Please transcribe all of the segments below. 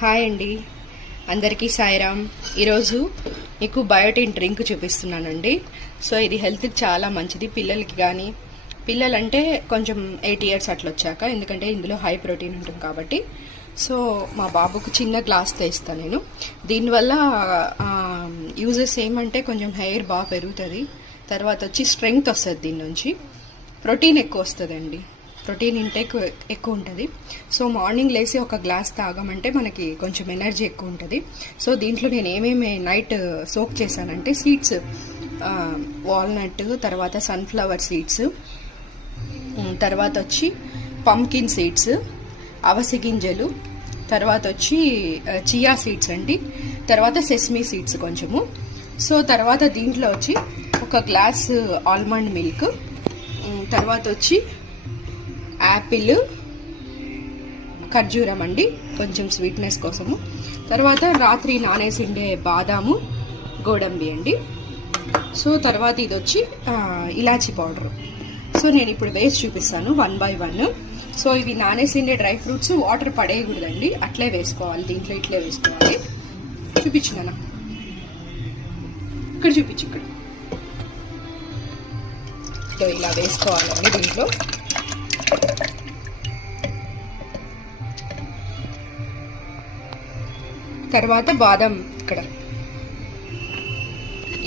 Hi అండి, అందరికీ సాయిరామ్. ఈరోజు మీకు బయోటిన్ డ్రింక్ చూపిస్తున్నానండి. సో ఇది హెల్త్కి చాలా మంచిది, పిల్లలకి కానీ, పిల్లలంటే కొంచెం 8 years అట్లా వచ్చాక, ఎందుకంటే ఇందులో హై ప్రోటీన్ ఉంటుంది కాబట్టి. సో మా బాబుకు చిన్న గ్లాస్తో ఇస్తాను నేను. దీనివల్ల యూజెస్ ఏమంటే కొంచెం హెయిర్ బాగా పెరుగుతుంది, తర్వాత వచ్చి స్ట్రెంగ్త్ వస్తుంది, దీని నుంచి ప్రోటీన్ ఎక్కువ వస్తుందండి, ప్రోటీన్ ఇంటేక్ ఎక్కువ ఉంటుంది. సో మార్నింగ్ లేసి ఒక గ్లాస్ తాగమంటే మనకి కొంచెం ఎనర్జీ ఎక్కువ ఉంటుంది. సో దీంట్లో నేను ఏమేమి నైట్ సోక్ చేశానంటే సీడ్స్, వాల్నట్, తర్వాత సన్ఫ్లవర్ సీడ్స్, తర్వాత వచ్చి పంకిన్ సీడ్స్, అవిసె గింజలు, తర్వాత వచ్చి చియా సీడ్స్ అండి, తర్వాత సెస్మీ సీడ్స్ కొంచెము. సో తర్వాత దీంట్లో వచ్చి ఒక గ్లాస్ ఆల్మండ్ మిల్క్, తర్వాత వచ్చి యాపిల్, ఖర్జూరం అండి కొంచెం స్వీట్నెస్ కోసము, తర్వాత రాత్రి నానేసిండే బాదాము, గోడంబి అండి. సో తర్వాత ఇది వచ్చి ఇలాచీ పౌడర్. సో నేను ఇప్పుడు వేసి చూపిస్తాను 1 by 1. సో ఇవి నానేసిండే డ్రై ఫ్రూట్స్ వాటర్ పడేయకూడదండి, అట్లే వేసుకోవాలి, దీంట్లో ఇట్లే వేసుకోవాలి. చూపించిన ఇక్కడ చూపించు, ఇక్కడ ఇలా వేసుకోవాలండి. దీంట్లో తర్వాత బాదం ఇక్కడ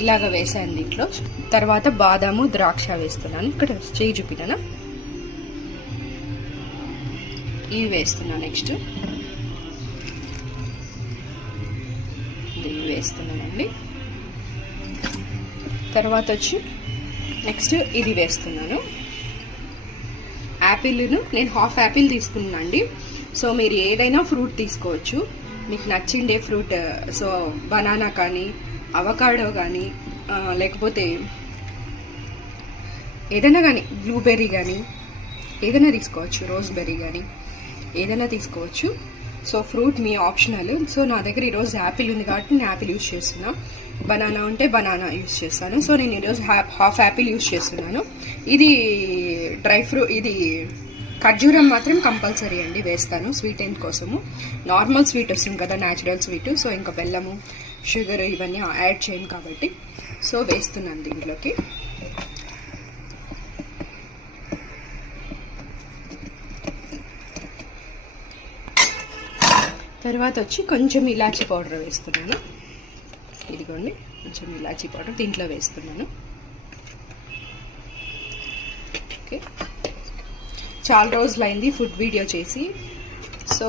ఇలాగ వేసాను దీంట్లో. తర్వాత బాదాము, ద్రాక్ష వేస్తున్నాను. ఇక్కడ చేయి చూపినా, ఇవి వేస్తున్నాను. నెక్స్ట్ ఇవి వేస్తున్నానండి. తర్వాత వచ్చి నెక్స్ట్ ఇది వేస్తున్నాను. యాపిల్ను నేను హాఫ్ యాపిల్ తీసుకున్నాను అండి. సో మీరు ఏదైనా ఫ్రూట్ తీసుకోవచ్చు, మీకు నచ్చిండే ఫ్రూట్. సో బనానా కానీ, అవకాడో కానీ, లేకపోతే ఏదైనా కానీ, బ్లూబెర్రీ కానీ ఏదైనా తీసుకోవచ్చు, రోజ్బెర్రీ కానీ ఏదైనా తీసుకోవచ్చు. సో ఫ్రూట్ మీ ఆప్షనల్. సో నా దగ్గర ఈరోజు యాపిల్ ఉంది కాబట్టి నేను యాపిల్ యూజ్ చేస్తున్నా, బనానా ఉంటే బనానా యూజ్ చేస్తాను. సో నేను ఈరోజు హాఫ్ యాపిల్ యూజ్ చేస్తున్నాను. ఇది డ్రై ఫ్రూట్, ఇది ఖర్జూరం మాత్రం కంపల్సరీ అండి వేస్తాను, స్వీట్ ఎండ్ కోసము. నార్మల్ స్వీట్ వస్తుంది కదా, న్యాచురల్ స్వీట్. సో ఇంకా బెల్లము, షుగర్ ఇవన్నీ యాడ్ చేయను కాబట్టి సో వేస్తున్నాను దీంట్లోకి. తర్వాత వచ్చి కొంచెం ఇలాచీ పౌడర్ వేస్తున్నాను. ఇదిగోండి, కొంచెం ఇలాచీ పౌడర్ దీంట్లో వేస్తున్నాను. ఓకే, చాలా రోజులైంది ఫుడ్ వీడియో చేసి. సో